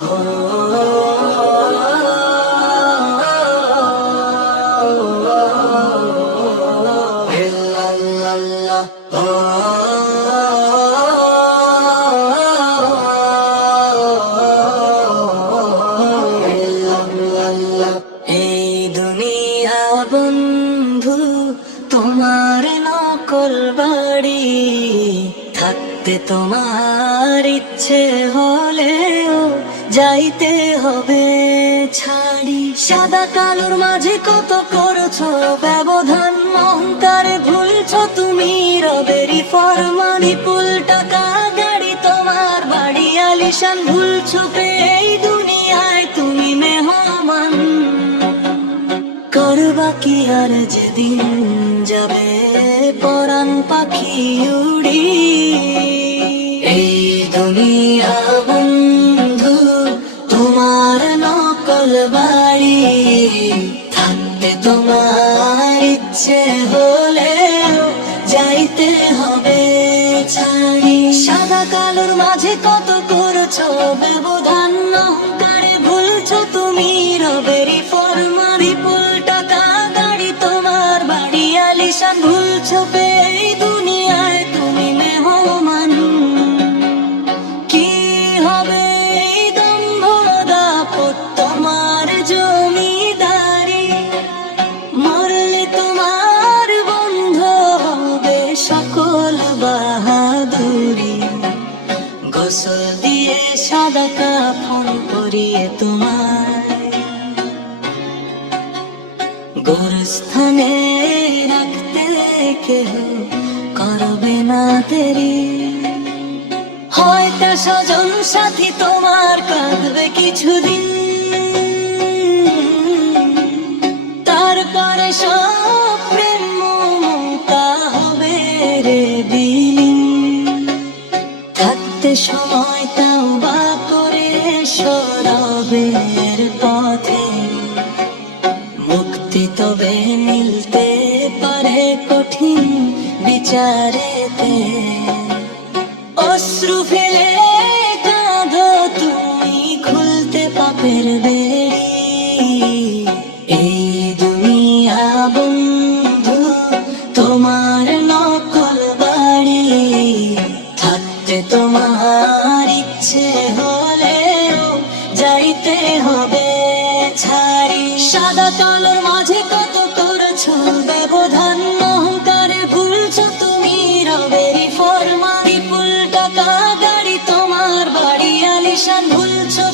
এই দুনিয়া বন্ধু তোমার নকল বাড়ি, থাকতে তোমার ইচ্ছে হলেও যাইতে হবে ছাড়ি। সাদা কালোর মাঝে কত করছো ব্যবধান, অহংকারে ভুলছো তুমি রবেরই ফরমানি। পুল টাকা গাড়ি তোমার বাড়ি আলিশান, ভুলছো এই দুনিয়ায় তুমি মেহমান। করবা কি আর যেদিন যাবে পরাণ পাখি উড়ি। এই দুনিয়া বন্ধু তোমার নকল বাড়ি, থাকতে তোমার ইচ্ছে হলেও যাইতে হবে ছাড়ি। সাদা কালোর মাঝে কত করছো ব্যবধান, অহংকারে ভুলছো তুমি রবেরই ফরমানি। পুল টাকা গাড়ি তোমার বাড়ি আলিশান, ভুলছো এই দুনিয়ায় তুমি মেহমান। কি হবে এই দম্ভ দাপট তোমার জমিদারি, মরলে তোমার বন্ধ হবে সকল বাহাদুরি। গোসল দিয়ে সাদা কাফন পরিয়ে তোমার গোরস্থানে রাখতে কেহ করবে না দেরি। হয়তো স্বজন সাথী তোমার কাঁদবে কিছুদিন, তারপরে সব প্রেম মমতা হবে রে বিলীন। থাকতে সময় তাও বা করে সরবের পথে, মুক্তি তবে মিলতে পারে কঠিন বিচারেতে। অশ্রু ফেলে কাঁদো তুমি খুলতে পাপের বেড়ি। এই দুনিয়া বন্ধু তোমার নকল বাড়ি, থাকতে তোমার ইচ্ছে হলেও যাইতে হবে ছাড়ি। সাদা কালোর মাঝে কত করছো ব্যবধান, অহংকারে ভুলছো তুমি রবেরই ফরমানি। পুল টাকা গাড়ি তোমার বাড়ি আলিশান, ভুলছো